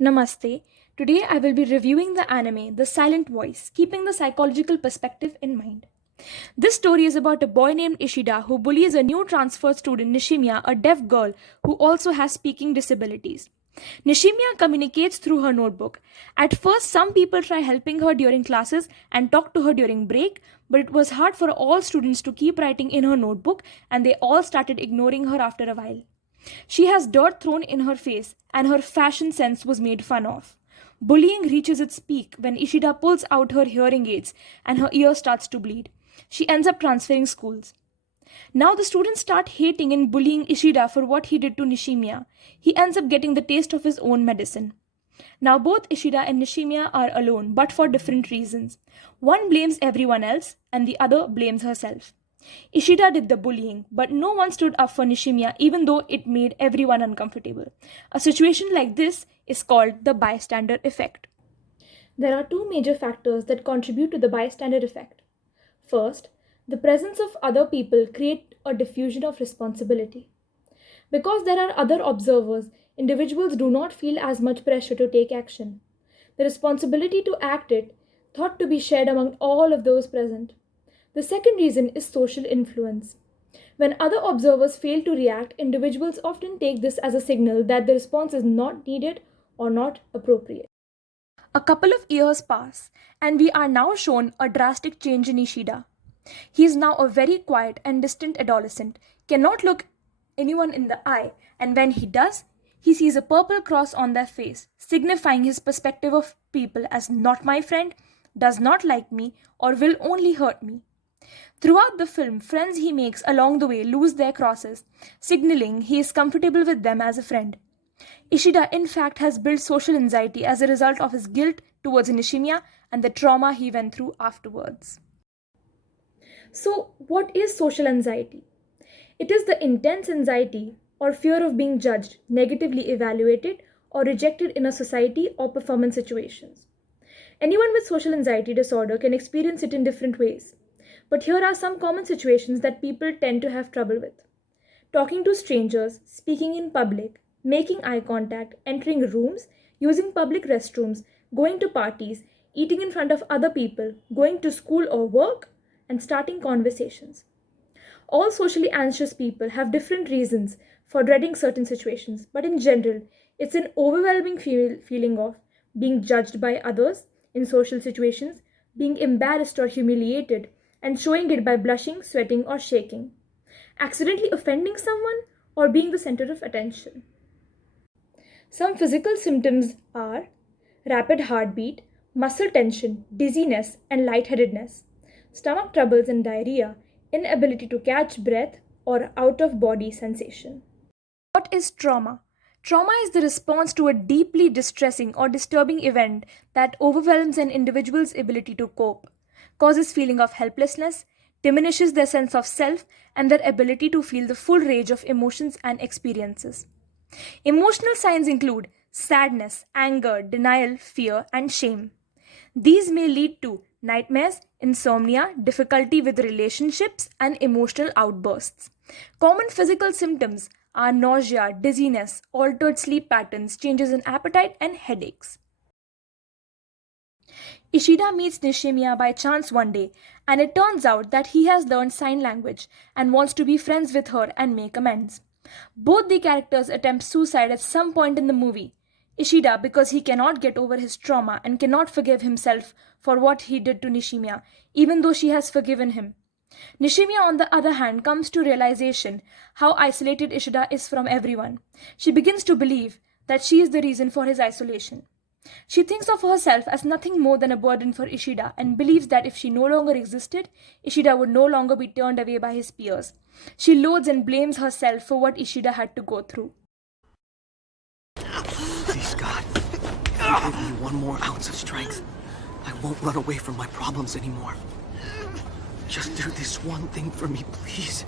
Namaste. Today I will be reviewing the anime The Silent Voice, keeping the psychological perspective in mind. This story is about a boy named Ishida who bullies a new transfer student Nishimiya, a deaf girl who also has speaking disabilities. Nishimiya communicates through her notebook. At first, some people try helping her during classes and talk to her during break, but it was hard for all students to keep writing in her notebook, and they all started ignoring her after a while. She has dirt thrown in her face, and her fashion sense was made fun of. Bullying reaches its peak when Ishida pulls out her hearing aids and her ear starts to bleed. She ends up transferring schools. Now the students start hating and bullying Ishida for what he did to Nishimiya. He ends up getting the taste of his own medicine. Now both Ishida and Nishimiya are alone, but for different reasons. One blames everyone else, and the other blames herself. Ishida did the bullying, but no one stood up for Nishimiya even though it made everyone uncomfortable. A situation like this is called the bystander effect. There are two major factors that contribute to the bystander effect. First, the presence of other people create a diffusion of responsibility. Because there are other observers, individuals do not feel as much pressure to take action. The responsibility to act it thought to be shared among all of those present. The second reason is social influence. When other observers fail to react, individuals often take this as a signal that the response is not needed or not appropriate. A couple of years pass, and we are now shown a drastic change in Ishida. He is now a very quiet and distant adolescent, cannot look anyone in the eye, and when he does, he sees a purple cross on their face, signifying his perspective of people as not my friend, does not like me, or will only hurt me. Throughout the film, friends he makes along the way lose their crosses, signaling he is comfortable with them as a friend. Ishida, in fact, has built social anxiety as a result of his guilt towards Nishimiya and the trauma he went through afterwards. So, what is social anxiety? It is the intense anxiety or fear of being judged, negatively evaluated, or rejected in a society or performance situations. Anyone with social anxiety disorder can experience it in different ways. But here are some common situations that people tend to have trouble with: talking to strangers, speaking in public, making eye contact, entering rooms, using public restrooms, going to parties, eating in front of other people, going to school or work, and starting conversations. All socially anxious people have different reasons for dreading certain situations, but in general, it's an overwhelming feeling of being judged by others in social situations, being embarrassed or humiliated, and showing it by blushing, sweating, or shaking, accidentally offending someone, or being the center of attention. Some physical symptoms are rapid heartbeat, muscle tension, dizziness, and lightheadedness, stomach troubles and diarrhea, inability to catch breath, or out of body sensation. What is trauma? Trauma is the response to a deeply distressing or disturbing event that overwhelms an individual's ability to cope, causes feeling of helplessness, diminishes their sense of self, and their ability to feel the full range of emotions and experiences. Emotional signs include sadness, anger, denial, fear, and shame. These may lead to nightmares, insomnia, difficulty with relationships, and emotional outbursts. Common physical symptoms are nausea, dizziness, altered sleep patterns, changes in appetite, and headaches. Ishida meets Nishimiya by chance one day, and it turns out that he has learned sign language and wants to be friends with her and make amends. Both the characters attempt suicide at some point in the movie. Ishida because he cannot get over his trauma and cannot forgive himself for what he did to Nishimiya, even though she has forgiven him. Nishimiya, on the other hand, comes to realization how isolated Ishida is from everyone. She begins to believe that she is the reason for his isolation. She thinks of herself as nothing more than a burden for Ishida and believes that if she no longer existed, Ishida would no longer be turned away by his peers. She loathes and blames herself for what Ishida had to go through. Please, God, if you give me one more ounce of strength, I won't run away from my problems anymore. Just do this one thing for me, please.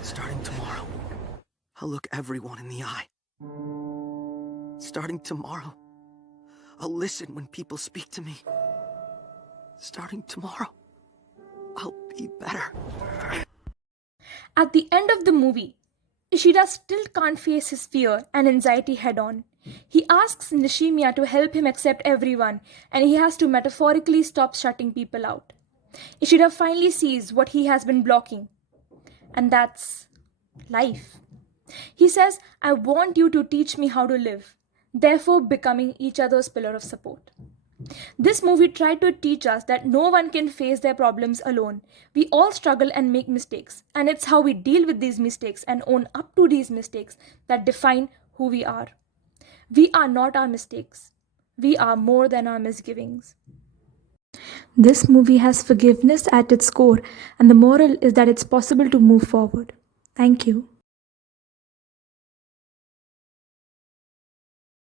Starting tomorrow, I'll look everyone in the eye. Starting tomorrow, I'll listen when people speak to me. Starting tomorrow, I'll be better. At the end of the movie, Ishida still can't face his fear and anxiety head on. He asks Nishimiya to help him accept everyone, and he has to metaphorically stop shutting people out. Ishida finally sees what he has been blocking, and that's life. He says, I want you to teach me how to live, therefore becoming each other's pillar of support. This movie tried to teach us that no one can face their problems alone. We all struggle and make mistakes, and it's how we deal with these mistakes and own up to these mistakes that define who we are. We are not our mistakes. We are more than our misgivings. This movie has forgiveness at its core, and the moral is that it's possible to move forward. Thank you.